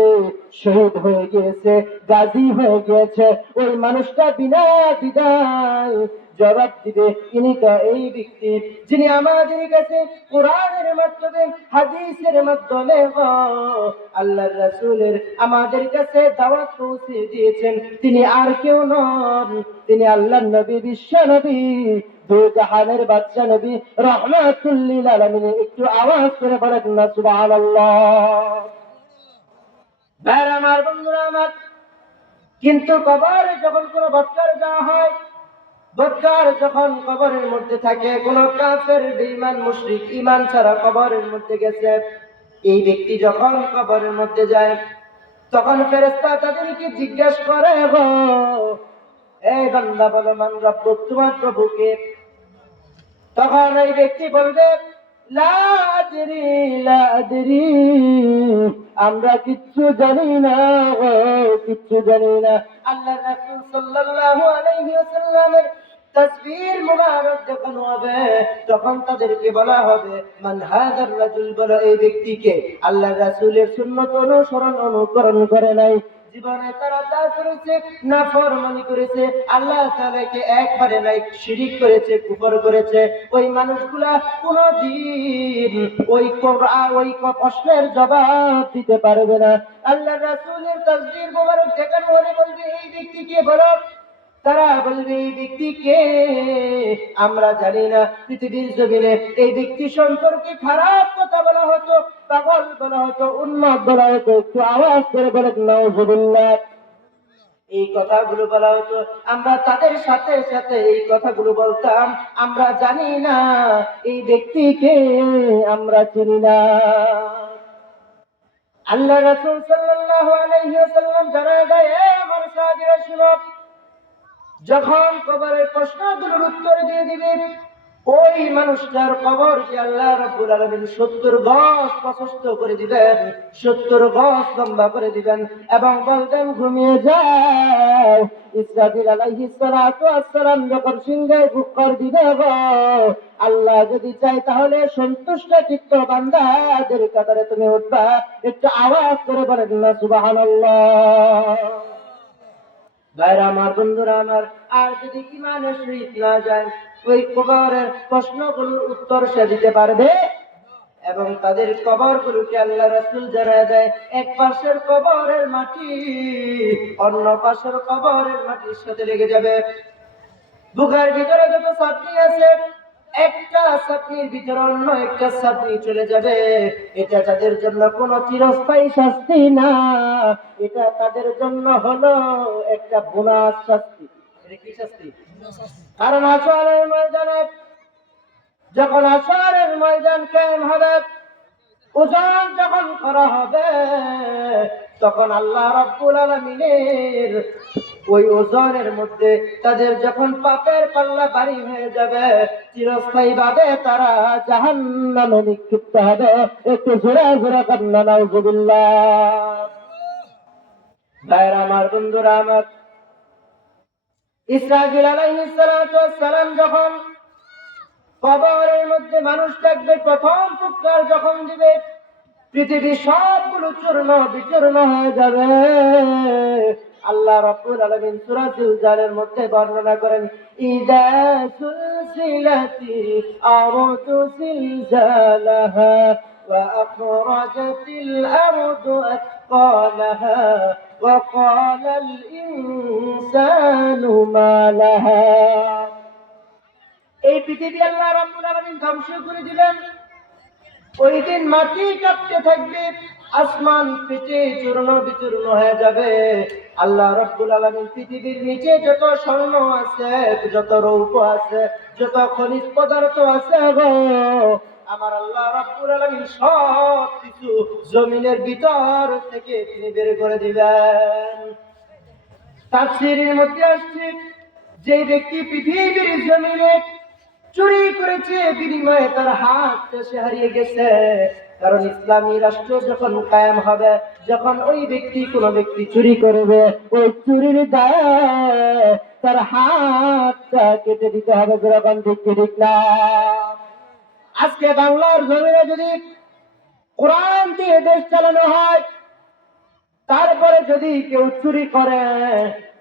শহীদ হয়ে গিয়েছে, গাজী হয়ে গিয়েছে, ওই মানুষটা বিনা দ্বিধায় জবাব দিবে, ইনি তো এই ব্যক্তি যিনি আমাদের কাছে কোরআনের মাধ্যমে, হাদিসের মাধ্যমে আল্লাহর রাসূলের আমাদের কাছে দাওয়াত পৌঁছে দিয়েছেন। তিনি আর কেউ নন, তিনি আল্লাহর নবী, বিশ্ব নবী, দু জাহানের বাদশা নবী রাহমাতুল লিল আলামিন। একটু আওয়াজ করে বলেন না সুবহানাল্লাহ। ভাইরা আমার, বন্ধুরা আমার, কিন্তু কবরে যখন কোনো বৎকার যাওয়া হয়, বৎকার যখন কবরের মধ্যে থাকে, কোন কাফের বেঈমান মুশরিক ঈমান ছাড়া কবরের মধ্যে গেছে, এই ব্যক্তি যখন কবরের মধ্যে যায়, তখন ফেরেশতা তাদেরকে জিজ্ঞাসা করে, গো এই বান্দা বলো, মান রাব্বুক, তোমার প্রভুকে। তখন এই ব্যক্তি বলবে, লা আদরি লা আদরি, আমরা কিচ্ছু জানি না, কিচ্ছু জানি না। আল্লাহর রাসূল সাল্লাল্লাহু আলাইহি ওয়াসাল্লামের তাসবির মুবারক যখন হবে, তখন তাদেরকে বলা হবে, মান হাযার রাজুল, বলো এই ব্যক্তিকে আল্লাহর রাসূলের সুন্নাত অনুসরণ অনুকরণ করে নাই, জীবনে তারা যা করেছে নাফরমানি করেছে, আল্লাহ তাআলাকে একবারে নাই শিরিক করেছে, কুফর করেছে, ওই মানুষগুলা কোনদিন ওই কোরআন ওই প্রশ্নের জবাব দিতে পারবে না। আল্লাহর রাসূলের তাসবিহ মোবারক দেখানো হলে বলবে এই ব্যক্তিকে বলো, তারা বলবে এই ব্যক্তিকে আমরা জানি না। পৃথিবীর জমিনে এই ব্যক্তি সম্পর্কে খারাপ কথা বলা হতো, পাগল বলা হতো, উন্মাদ বলা হতো, একটু আওয়াজ করে বলে নাউযুবিল্লাহ, এই কথাগুলো বলা হতো। আমরা তাদের সাথে সাথে এই কথাগুলো বলতাম, আমরা জানি না এই ব্যক্তিকে, আমরা চিনি না। আল্লাহ রাসূল সাল্লাল্লাহু আলাইহি ওয়াসাল্লাম জানায় দেয়, আমার সাহাবীরা শুনো, যখন কবরের প্রশ্নগুলোর উত্তর দিয়ে দিবে, ওই মানুষটার কবরকে আল্লাহ রাব্বুল আলামিন 70 গজ প্রশস্ত করে দিবেন, 70 গজ লম্বা করে দিবেন এবং বলবেন ঘুমিয়ে যাও। ইসরাফিল আলাইহিস সালাতু ওয়াস সালাম যখন সিংহে ফুৎকার দিবে, আল্লাহ যদি চায় তাহলে সন্তুষ্ট চিত্ত বান্দাদের কাতারে তুমি উঠবা। একটু আওয়াজ করে বলেন না সুবহানাল্লাহ। ভাইরা আমার, বন্ধুরা আমার, আর যদি ইমানের সহিত না যায়, ওই কবরের প্রশ্নগুলোর উত্তর সে দিতে পারবে এবং তাদের কবরগুলোকে আল্লাহ রাসূল জানায় দেয়, এক পাশের কবরের মাটি অন্য পাশের কবরের মাটির সাথে লেগে যাবে। বুকের ভিতরে যত ছাপনি আছে, একটা ছাপনির ভিতরে অন্য একটা ছাপনি চলে যাবে। এটা তাদের জন্য কোনো চিরস্থায়ী শাস্তি না, এটা তাদের জন্য হলো একটা বোনাস শাস্তি। এটা কি শাস্তি? কারণ হাশরের ময়দানে, যখন হাশরের ময়দান কায়েম হবে, ওজন যখন করা হবে, তখন আল্লাহ রাব্বুল আলামিনের ওই ওজনের মধ্যে তাদের যখন পাপের পাল্লা ভারী হয়ে যাবে, চিরস্থায়ী ভাবে তারা জাহান্নামে নিক্ষিপ্ত হবে। একটু জোরে জোরে কান্না নাউযুবিল্লাহ। ভাইরা আমার, বন্ধুরা আমার, ইসরাফিল আলাইহিস সালাতু ওয়াস সালাম যখন কবরের মধ্যে মানুষ থাকবে, প্রথম ফুৎকার যখন দিবে, পৃথিবী সবগুলো চূর্ণ বিচূর্ণ হয়ে যাবে। আল্লাহ রাব্বুল আলামিন সূরা জিলজালের মধ্যে বর্ণনা করেন, ইযা সুলসিলাতিল আরদু জিলজালাহা ওয়া আখরাজাতিল আরদু আথকালাহা ওয়া ক্বালাল ইনসানু মা লাহা। এই পৃথিবী আল্লাহ রাব্বুল আলামিন ধ্বংস করে দিলেন। ওই দিন মাটি কাঁপতে থাকবে, আসমান ফেটে চূর্ণ বিচূর্ণ হয়ে যাবে। আল্লাহ রাব্বুল আলামিন পৃথিবীর নিচে যত স্বর্ণ আছে, যত রৌপ্য আছে, যত খনিজ পদার্থ আছে গো, আমার আল্লাহ রাব্বুল আলামিন সব কিছু জমিনের ভিতর থেকে তিনি বের করে দিবেন। তাফসীরের মধ্যে আসছে, যে ব্যক্তি পৃথিবীর জমিনে চুরি করেছে, বিনিময়ে তার হাত সে হারিয়ে গেছে। কারণ ইসলামী রাষ্ট্র যখন কায়েম হবে, যখন ওই ব্যক্তি কোনো ব্যক্তি চুরি করবে, ওই চুরির দায়ে তার হাতটা কেটে দিতে হবে। যেরকম ঠিক না? আজকে বাংলার জমিনে যদি কোরআন দিয়ে দেশ চালানো হয়, তারপরে যদি কেউ চুরি করে,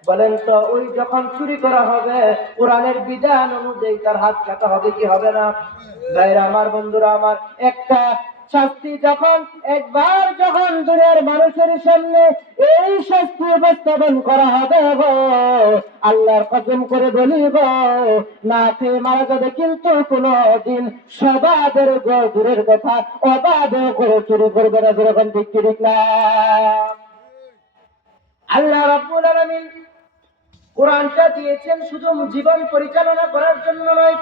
বলেন তো ওই যখন চুরি করা হবে, কোরআনের বিধান অনুযায়ী তার হাত কাটা হবে কি হবে না? ভাইরা আমার, বন্ধুরা আমার, একটা শাস্তি যখন একবার যখন দুনিয়ার মানুষের সামনে এই শাস্তি উপস্থাপন করা হবে গো, আল্লাহর কসম করে বলি গো, না খেয়ে মারা যাবে, কিন্তু কোনদিন সবাদের দূরের কথা অবাধে করে চুরি করবে না। যেরকম ঠিক না? আল্লাহ রাব্বুল আলামিন কোরআনটা দিয়েছেন শুধু জীবন পরিচালনা করার জন্য নয়,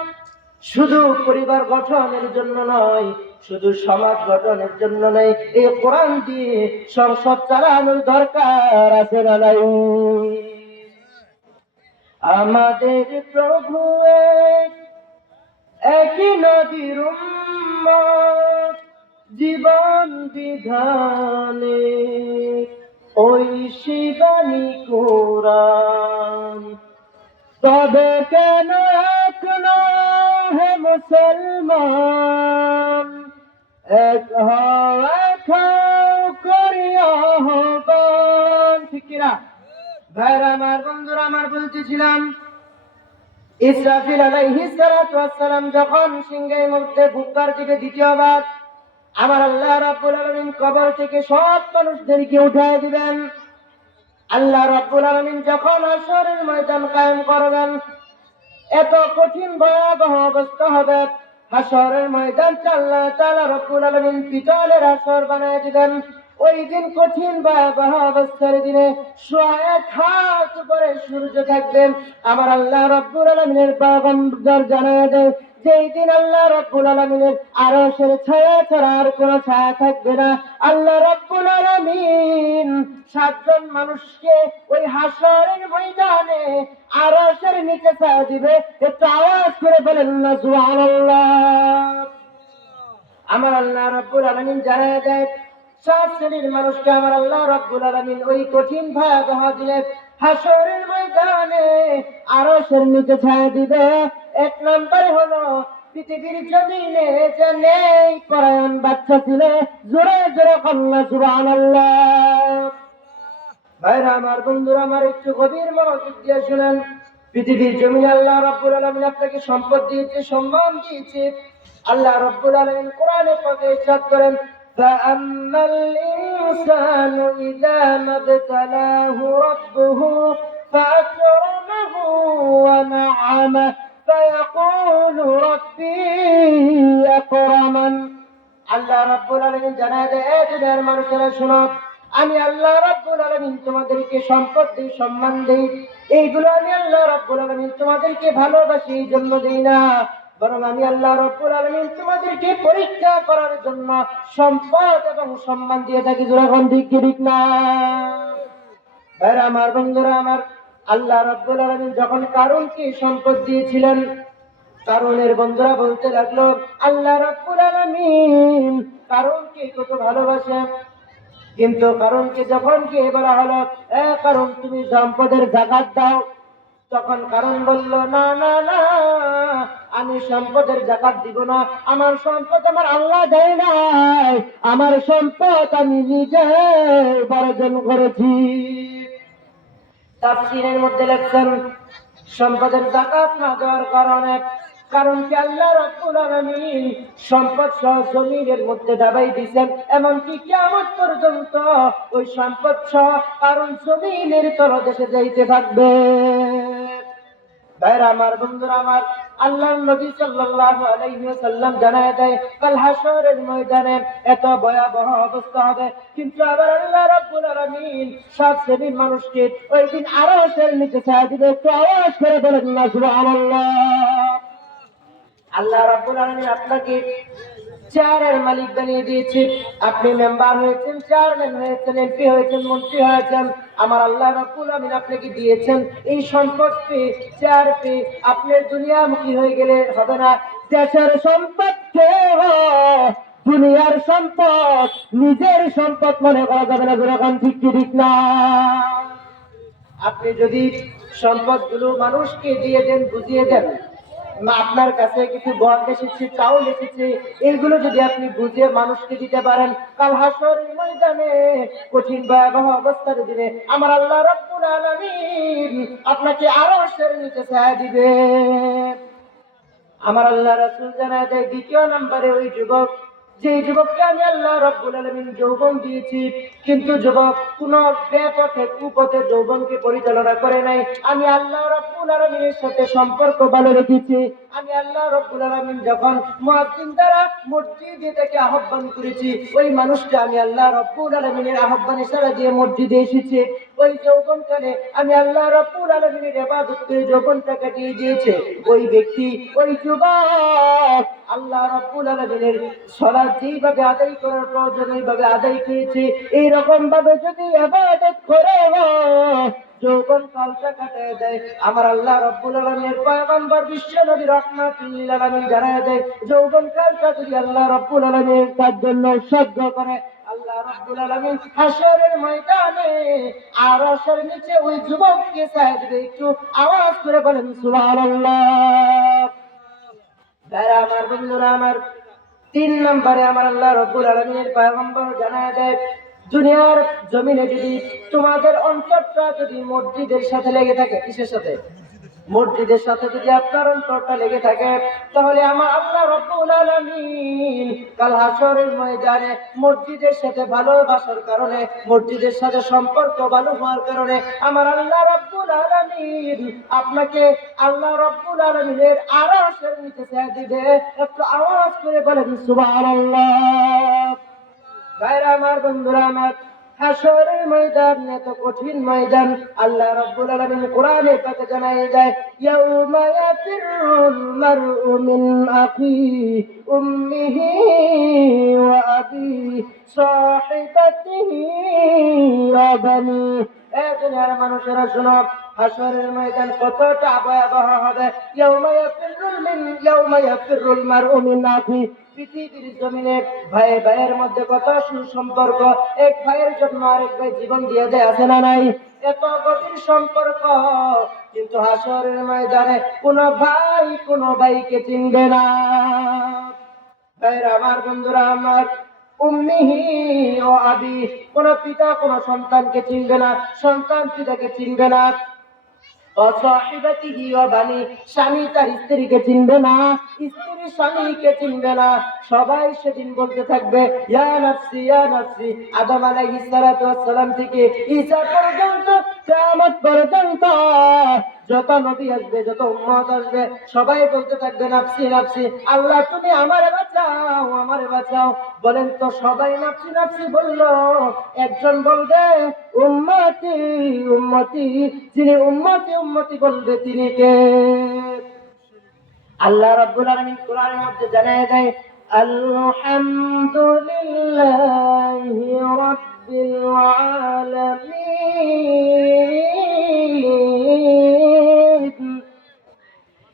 শুধু পরিবার গঠনের জন্য নয়, শুধু সমাজ গঠনের জন্য নয়। এই কোরআন দিয়ে সংসদ চালানোর দরকার আছে না নাই? আমাদের প্রভু একই নবীর উম্মত, জীবন বিধানে ওই শিবানী কোরআন। তবে কেন এখনো হে মুসলমান, এক হও এক হও করি আহ্বান। ঠিক কিনা? ভাইরা আমার, বন্ধুরা আমার, বলতেছিলাম ইসরাফিল আলাইহিস সালাতু ওয়াস সালাম যখন সিংহের মধ্যে ফুৎকার দিবে দ্বিতীয়বার, আমার আল্লাহ রাব্বুল আলামিন কবর থেকে সব মানুষদেরকে উঠায় দিবেন। আল্লাহ রাব্বুল আলামিন যখন হাশরের ময়দান কায়েম করবেন, এত কঠিন ভয়াবহ অবস্থা হবে, হাশরের ময়দানটা আল্লাহ তাআলা রাব্বুল আলামিন পিতলের হাশর বানায় দিবেন। ওই দিন কঠিন ভয়াবহ অবস্থার দিনে 100 হাত উপরে সূর্য থাকবে। আমার আল্লাহ রাব্বুল আলামিনের পয়গম্বর জানায় দেয়, যেই দিন আল্লাহ রাব্বুল আলামিনের আরশের ছায়া ছাড়া আর কোনো ছায়া থাকবে না। আল্লাহ রাব্বুল আলামিন 7 জন মানুষকে ওই হাশরের ময়দানে আরশের নিচে ছায়া দিবে। একটু আওয়াজ করে বলেন না সুবহানাল্লাহ। আমার আল্লাহ রাব্বুল আলামিন জানায় দেয়, 7 শ্রেণীর মানুষকে আমার আল্লাহ রাব্বুল আলামিন ওই কঠিন ভয়াবহ দিনে হাশরের ময়দানে আরশের নিচে ছায়া দিবে। 1 নম্বরে হলো পৃথিবীর জমিনে যে নেই পরায়ণ বাচ্চা ছিল, জোরে জোরে আল্লাহ সুবহানাল্লাহ। ভাইরা আমার, বন্ধুরা আমার, একটু গভীর মনোযোগ দিয়ে শুনেন। পৃথিবীর জমিনে আল্লাহ রাব্বুল আলামিন আপনাকে সম্পদ দিয়েছে, সম্মান দিয়েছে। আল্লাহ রাব্বুল আলামিন কোরআনে পাকে ইরশাদ করেন, فَأَمَّا الْإِنسَانُ إِذَا مَا ابْتَلَاهُ رَبُّهُ فَأَكْرَمَهُ وَنَعَّمَهُ فَيَقُولُ رَبِّي أَكْرَمَنِ। আল্লাহ রাব্বুল আলামিন জানায় দেয়, এ দুনিয়ার মানুষেরা শোনো, আমি আল্লাহ রাব্বুল আলামিন তোমাদেরকে সম্পদ দিই, সম্মান দিই। এইগুলো আমি আল্লাহ রাব্বুল আলামিন তোমাদেরকে ভালোবাসি এই জন্য দিই না, বরং আমি আল্লাহ রাব্বুল আলামিন তোমাদেরকে পরীক্ষা করার জন্য সম্পদ এবং সম্মান দিয়ে থাকি। যখন ঠিক না ভাইরা আমার, বন্ধুরা আমার, আল্লাহ রাব্বুল আলামিন যখন কারুনকে সম্পদ দিয়েছিলেন, কারুনের বন্ধুরা বলতে লাগলো, আল্লাহ রাব্বুল আলামিন কারুনকে কত ভালোবাসেন। কিন্তু কারুনকে যখন কি বলা হলো, এ কারুন, তুমি সম্পদের যাকাত দাও, তখন কারণ বলল, না না না, আমি সম্পদের যাকাত দিব না। আমার সম্পদ আমার আল্লাহ দেয় নাই, আমার সম্পদ আমি নিজে উপার্জন করেছি। তাফসীরের মধ্যে লেখছেন, সম্পদের যাকাত না দেওয়ার কারণে কারণ কি আল্লাহ রাব্বুল আলামিন সম্পদ সহ জমিনের মধ্যে দাবাই দিয়েছেন, এমনকি কিয়ামত পর্যন্ত ওই সম্পদ সহ কারণ জমিনের তলদেশে যাইতে থাকবে। ভাইরা আমার, বন্ধুরা আমার, আল্লাহর নবী সাল্লাল্লাহু আলাইহি ওয়াসাল্লাম জানায় দেয়, কাল হাশরের ময়দানে এত ভয়াবহ অবস্থা হবে, কিন্তু আবার আল্লাহ রাব্বুল আলামিন 7 শ্রেণীর মানুষকে ওই দিন আরশের নিচে ছায়া দিবে। একটু আওয়াজ করে বলেন না সুবহানাল্লাহ। আল্লাহ রাব্বুল আলামিন আপনাকে চেয়ারের মালিক বানিয়ে দিয়েছে। আপনি মেম্বার হয়েছেন, চেয়ারম্যান হয়েছেন, এমপি হয়েছেন, মন্ত্রী হয়েছেন। আমার আল্লাহ রাব্বুল আলামিন আপনাকে দিয়েছেন এই সম্পদ পেয়ে, চেয়ার পেয়ে আপনার দুনিয়ামুখী হয়ে গেলে হবে না। দেশের সম্পদকে দুনিয়ার সম্পদ নিজের সম্পদ মনে করা যাবে না। যখন ঠিক না, আপনি যদি সম্পদগুলো মানুষকে দিয়ে দেন, বুঝিয়ে দেন, আপনার কাছে কিছু গম এসেছে, চাউল এসেছে, এইগুলো যদি আপনি বুঝিয়ে মানুষকে দিতে পারেন, কাল হাশরের ময়দানে কঠিন ভয়াবহ অবস্থার দিনে আমার আল্লাহ রাব্বুল আলামিন আপনাকে আরশের নিচে ছায়া দিবে। আমার আল্লাহ রাসূল জানায় দেয়, 2 নম্বরে ওই যুবক, যে যুবককে আমি আল্লাহ রাব্বুল আলামিন যৌবন দিয়েছি, কিন্তু যুবক কোন বেপথে কুপথে যৌবনকে পরিচালনা করে নাই। আমি আল্লাহ রাব্বুল আলামিনের সাথে সম্পর্ক ভালো রেখেছি। আমি আল্লাহ রাব্বুল আলামিন যখন মুয়াজ্জিন দ্বারা মসজিদে থেকে আহ্বান করেছি, ওই মানুষটা আমি আল্লাহ রাব্বুল আলামিনের আহ্বানে সাড়া দিয়ে মসজিদে এসেছে। ওই যৌবনকালে আমি আল্লাহ রাব্বুল আলামিনের ইবাদত করে যৌবনটা কাটিয়ে দিয়েছে। ওই ব্যক্তি, ওই যুবক আল্লাহ রাব্বুল আলামিনের সালাত যেইভাবে আদায় করার প্রয়োজন ওইভাবে আদায় করেছে। এইরকম ভাবে যদি ইবাদত করে যৌবন কালটা কাটায় দেয়, আমার আল্লাহ রাব্বুল আলামিনের পয়গম্বর বিশ্ব নবী রাহমাতুল লিল আলামিন জানায় দেয়, যৌবন কালটা যদি আল্লাহ রাব্বুল আলামিন তার জন্য উৎসর্গ করে, আল্লাহ রাব্বুল আলামিন হাশরের ময়দানে আরশের নিচে ওই যুবককে ছায়া দিবে। একটু আওয়াজ করে বলেন সুবহানাল্লাহ। যারা আমার, বন্ধুরা আমার, 3 নম্বরে আমার আল্লাহ রাব্বুল আলামিনের পয়গম্বর জানায় দেয়, দুনিয়ার জমিনে যদি তোমাদের অন্তরটা যদি মসজিদের সাথে লেগে থাকে, কিসের সাথে? মসজিদের সাথে যদি আপনার অন্তরটা লেগে থাকে, তাহলে আমার আল্লাহ রাব্বুল আলামিন কাল হাশরের ময়দানে মসজিদের সাথে ভালোবাসার কারণে, মসজিদের সাথে সম্পর্ক ভালো হওয়ার কারণে আমার আল্লাহ রাব্বুল আলামিন আপনাকে আল্লাহ রাব্বুল আলামিনের আরশের নিচে ছেড়ে দিবে। একটু আওয়াজ করে বলেন সুবহানাল্লাহ। ভাইরা আমার, বন্ধুরা আমার, হাশরের ময়দান এত কঠিন ময়দান। আল্লাহ রাব্বুল আলামিন কোরআনে পাকে জানায় যায়, ইয়াউমা ইয়াফিরুল মারউ মিন আখি উম্মিহি ওয়া আবি সাহিবাতিহি ওয়া বানি। এ দুনিয়ার মানুষেরা শোনো, হাশরের ময়দান কতটা ভয়াবহ হবে। ইয়াউমা ইয়াফিরুল মারউ মিন আখি, পৃথিবীর জমিনে ভাই ভাইয়ের মধ্যে কত সুসম্পর্ক, এক ভাইয়ের জন্য আরেক ভাই জীবন দিয়ে দেয়, আছে না নাই? এত গভীর সম্পর্ক, কিন্তু হাশরের ময়দানে কোন ভাই কোন ভাইকে চিনবে না। ভাইরা আমার, বন্ধুরা আমার, উম্মিহি ও আবি, কোন পিতা কোন সন্তানকে চিনবে না, সন্তান পিতাকে চিনবে না। অসাহিবাতিহি ওয়া বানি, স্বামী তার স্ত্রীকে চিনবে না, স্ত্রী স্বামীকে চিনবে না। সবাই সেদিন বলতে থাকবে ইয়া নাফসি ইয়া নাফসি। আদম আলাইহিস সালাতু ওয়াস সালাম থেকে ঈসা পর্যন্ত, কিয়ামত পর্যন্ত যত নবী আসবে, যত উম্মত আসবে, সবাই বলতে থাকবে নাফসি নাফসি। আল্লাহ তুমি আমারে বাঁচাও, আমারে বাঁচাও। বলেন তো, সবাই নাফসি নাফসি বললো, একজন বলবে উম্মতি উম্মতি। যিনি উম্মতি উম্মতি বলবে তিনি কে? আল্লাহ রাব্বুল আলামিন কোরআনের মধ্যে জানায় দেয়, আলহামদুলিল্লাহি রাব্বিল আলামিন।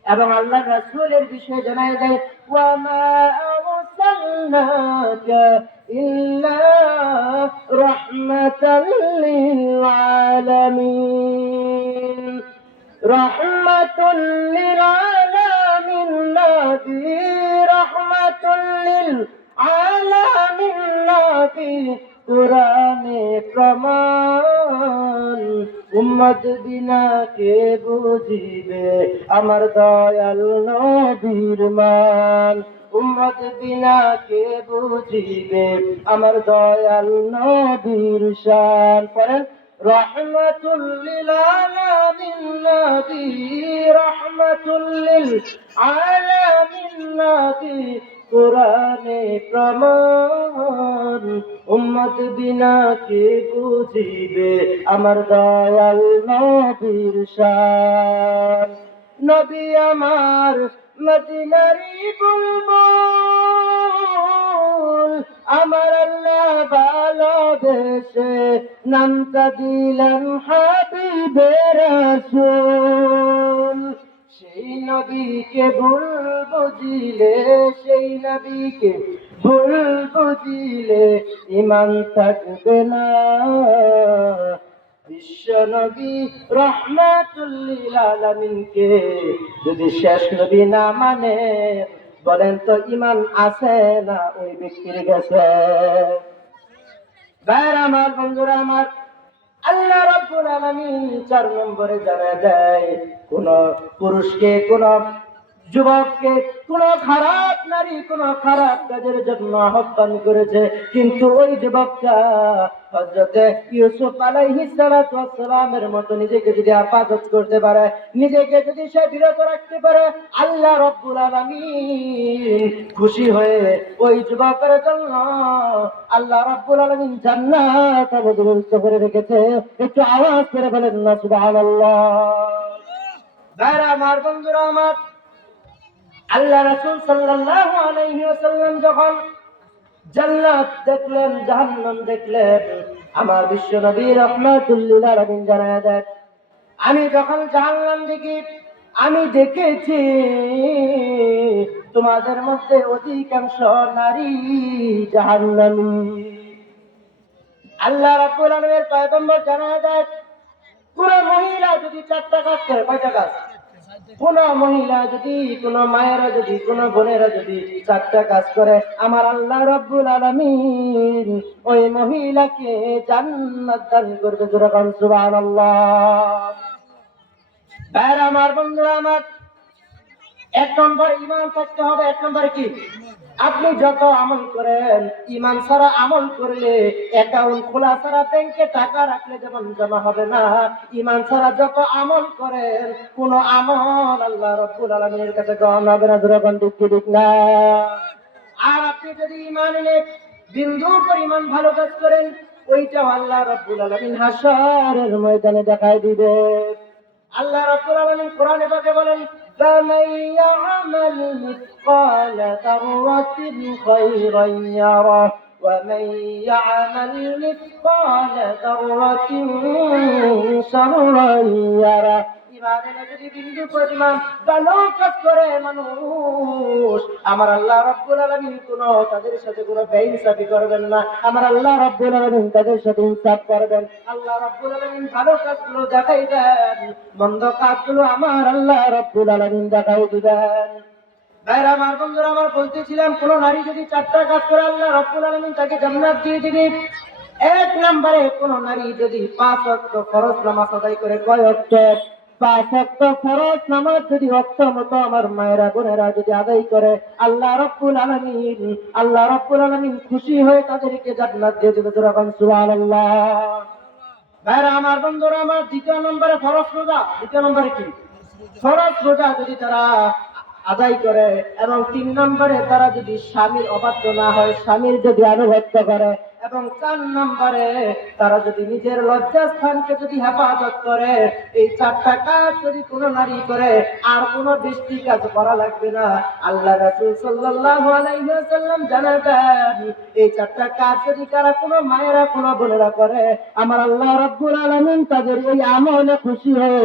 এবং আল্লাহ রাসূলের বিষয়ে জানায় দেয়, ওয়া মা আরসালনাকা ইল্লা রাহমাতাল লিল আলামিন। রাহমাতুল লিল আলামিন নবী, রাহমাতুল লিল আলামিন নবী, কুরআনে প্রমাণ। উম্মত বিনা কে বুঝিবে আমার দয়াল নবীর মান। উম্মত বিনা কে বুঝিবে আমার দয়াল নবীর শান। পড়েন, রহমাতুল লিল আলামিন নবী, রহমাতুল লিল আলামিন নবী, কুরআনে প্রমাণ। উম্মত বিনা কে বুঝিবে আমার দয়াল নবীর শান। নবী আমার মদিনারি বুলবুল, আমার আল্লাহ ভালোবেসে নামটা দিলেন হাবিবে রাসূল। সেই নবীকে ভুল বুঝিলে, সেই নবীকে ভুল বুঝিলে ঈমান থাকবে না। বিশ্ব নবী রহমাতুল লিল আলামিনকে যদি শেষ নবী না মানে, বলেন তো ঈমান আছে না ওই ব্যক্তির কাছে? ভাইরা আমার, বন্ধুরা আমার, আল্লাহ রাব্বুল আলামিন 4 নম্বরে জানায় দেয়, কোন পুরুষকে, কোন যুবককে, কোন খারাপ নারী কোন খারাপ কাজের জন্য আহ্বান করেছে, কিন্তু ওই যুবকটা হযরতে ইউসুফ আলাইহিস সালাতু ওয়াস সালামের মতো নিজেকে যদি আপাদত করতে পারে, নিজেকে যদি সে বিরত রাখতে পারে, আল্লাহ রাব্বুল আলামিন খুশি হয়ে ওই যুবকের জন্য আল্লাহ রাব্বুল আলামিন জান্নাত ব্যবস্থা করে রেখেছে। একটু আওয়াজ করে বলেন না সুবহানাল্লাহ। ভাইরা আমার, বন্ধুরা আমার, আল্লাহ রাসূল সাল্লাল্লাহু আলাইহি ওয়াসাল্লাম যখন জান্নাত দেখলেন, জাহান্নাম দেখলেন, আমার বিশ্ব নবী রাহমাতুল লিল আলামিন জানায় দেন, আমি যখন জাহান্নাম দেখি, আমি দেখেছি তোমাদের মধ্যে অধিকাংশ নারী জাহান্নামী। আল্লাহ রাব্বুল আলামিনের পয়গম্বর জানায় দেন, কোন মহিলা যদি 4টা কাজ করে, কয়টা কাজ? কোন মহিলা যদি, কোন মায়েরা যদি, কোন বোনেরা যদি 4টা কাজ করে, আমার আল্লাহ রাব্বুল আলামিন ওই মহিলাকে জান্নাত দান করবে। জোরে বলেন সুবহানাল্লাহ। ভাইরা আমার, বন্ধুরা আমার, 1 নম্বর ঈমান থাকতে হবে। 1 নম্বর কি? আপনি যত আমল করেন, ঈমান ছাড়া আমল করলে অ্যাকাউন্ট খোলা ছাড়া ব্যাংকে টাকা রাখলে যেমন জমা হবে না, ঈমান ছাড়া যত আমল করেন কোন আমল আল্লাহ রাব্বুল আলামিনের কাছে গ্রহণ হবে না। জোরে বলেন ঠিক না? আর আপনি যদি ঈমান এনে বিন্দু পরিমাণ ভালো কাজ করেন, ওইটাও আল্লাহ রাব্বুল আলামিন হাশরের ময়দানে দেখায় দিবে। আল্লাহ রাব্বুল আলামিন কোরআনে পাকে বলেন, فَمَن يَعْمَلْ مِثْقَالَ ذَرَّةٍ خَيْرًا يَرَهُ وَمَن يَعْمَلْ مِثْقَالَ ذَرَّةٍ شَرًّا يَرَهُ। ঈমান এনে যদি বিন্দু পরিমাণ ভালো কাজ করে মানুষ, আমার আল্লাহ রাব্বুল আলামিন কোন তাদের সাথে কোনো বেইনসাফি করবেন না। আমার আল্লাহ রাব্বুল আলামিন তাদের সাথে ইনসাফ করবেন। আল্লাহ রাব্বুল আলামিন ভালো কাজগুলো দেখাই দেন, মন্দ কাজগুলো আমার আল্লাহ রাব্বুল আলামিন দেখাই দিবেন। ভাইরা আমার, বন্ধুরা আমার, বলতেছিলাম কোন নারী যদি 4টা কাজ করে আল্লাহ রাব্বুল আলামিন তাকে জান্নাত দিয়ে দিবে। 1 নম্বরে, কোন নারী যদি 5 ওয়াক্ত ফরজ নামাজ আদায় করে, কয় ওয়াক্ত? 5 ওয়াক্ত ফরজ নামাজ যদি ওয়াক্ত মতো আমার মায়েরা বোনেরা যদি আদায় করে, আল্লাহ রাব্বুল আলামিন খুশি হয়ে তাদেরকে জান্নাত দিয়ে দিবে। যখন সুবহানাল্লাহ। ভাইরা আমার, বন্ধুরা আমার, 2 নম্বরে ফরজ রোজা। 2 নম্বরে কি? ফরজ রোজা যদি তারা আদায় করে, এবং 3 নম্বরে তারা যদি স্বামীর অবাধ্য না হয়, স্বামীর যদি আনুগত্য করে, এবং 4 নম্বরে তারা যদি নিজের লজ্জাস্থানকে যদি হেফাজত করে, এই 4টা কাজ যদি কোনো নারী করে, আর কোনো বেশি কাজ করা লাগবে না। আল্লাহ রাসূল সাল্লাল্লাহু আলাইহি ওয়াসাল্লাম জানাতেন, এই 4টা কাজ যদি কারা কোনো মায়েরা, কোনো বোনেরা করে, আমার আল্লাহ রাব্বুল আলামিন তাদের এই আমলে খুশি হয়ে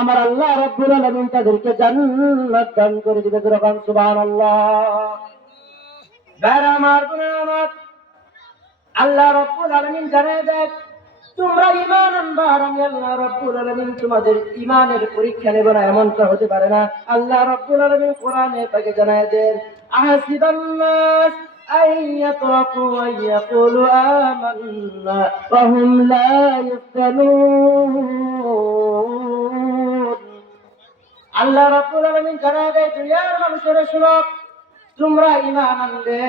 আমার আল্লাহ রাব্বুল আলামিন তাদেরকে জান্নাত দান করে দিবে। যখন সুবহানাল্লাহ। ভাইরা আমার, বোনেরা আমার, আল্লাহ রাব্বুল আলামিন জানায় দেন, তোমরা ঈমান আনবা, আর আমি আল্লাহ রাব্বুল আলামিন তোমাদের ঈমানের পরীক্ষা নেব না, এমনটা হতে পারে না। আল্লাহ রাব্বুল আলামিন কোরআনে পাকে জানায় দেন, আহাসিবান নাস আইয়াতরাকু আইয়াকুলু আমান্না ওয়া হুম লা ইফতানুন। আল্লাহ রাব্বুল আলামিন জানায় দেয়, দুনিয়ার মানুষেরা শুনো, তোমরা ঈমান আনবে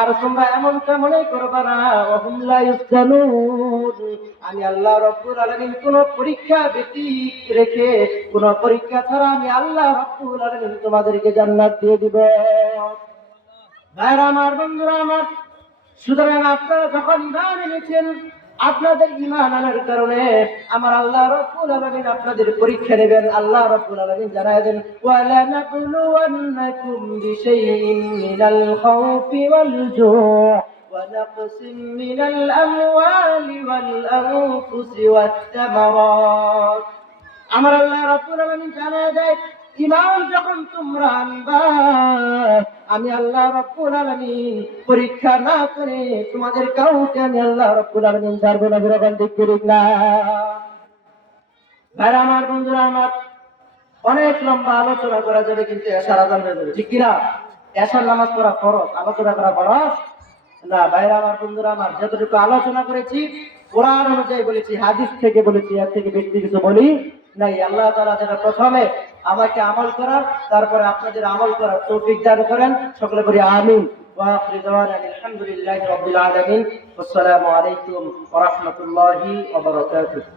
আর তোমরা এমনটা মনে করবে না, ওয়াহুম লা ইফতানুন, আমি আল্লাহ রাব্বুল আলামিন কোন পরীক্ষা ব্যতীত রেখে, কোন পরীক্ষা ছাড়া আমি আল্লাহ রাব্বুল আলামিন তোমাদেরকে জান্নাত দিয়ে দিব। ভাইরা আমার, বন্ধুরা আমার, সুতরাং আপনারা যখন ঈমান এনেছেন, আপনাদের ঈমান আনার কারণে আমার আল্লাহ রাব্বুল আলামিন আপনাদের পরীক্ষা নেবেন। আল্লাহ রাব্বুল আলামিন জানায় দেন, ওয়ালা নাবলুওয়ান্নাকুম বিশাইইন মিনাল খাউফি ওয়াল জু'i ওয়া নাকসিম মিনাল আমওয়ালি ওয়াল আনফুসি ওয়াত তামারাত। আমার আল্লাহ রাব্বুল আলামিন জানায় দেয়, ঈমান যখন তোমরা আনবা, আমি আল্লাহ রাব্বুল আলামিন পরীক্ষা না করে তোমাদের কাউকে আমি আল্লাহ রাব্বুল আলামিন ছাড়বো না। যখন ঠিক না? ভাইরা আমার, বন্ধুরা আমার, অনেক লম্বা আলোচনা করা যাবে, কিন্তু এশার আযান হয়ে যাবে, ঠিক কিনা? এশার নামাজ পড়া ফরজ, আলোচনা করা ফরজ না। ভাইরা আমার, বন্ধুরা আমার, যতটুকু আলোচনা করেছি কোরআন অনুযায়ী বলেছি, হাদিস থেকে বলেছি, এর থেকে বেশি কিছু বলি নাই। আল্লাহ তাআলা যেন প্রথমে আমাকে আমল করার, তারপরে আপনাদের আমল করার তৌফিক দান করেন। সকলে বলি আমিন। ওয়া আখিরু দাওয়ানা আলহামদুলিল্লাহি রাব্বিল আলামিন। আসসালামু আলাইকুম ওয়া রাহমাতুল্লাহি ওয়া বারাকাতুহু।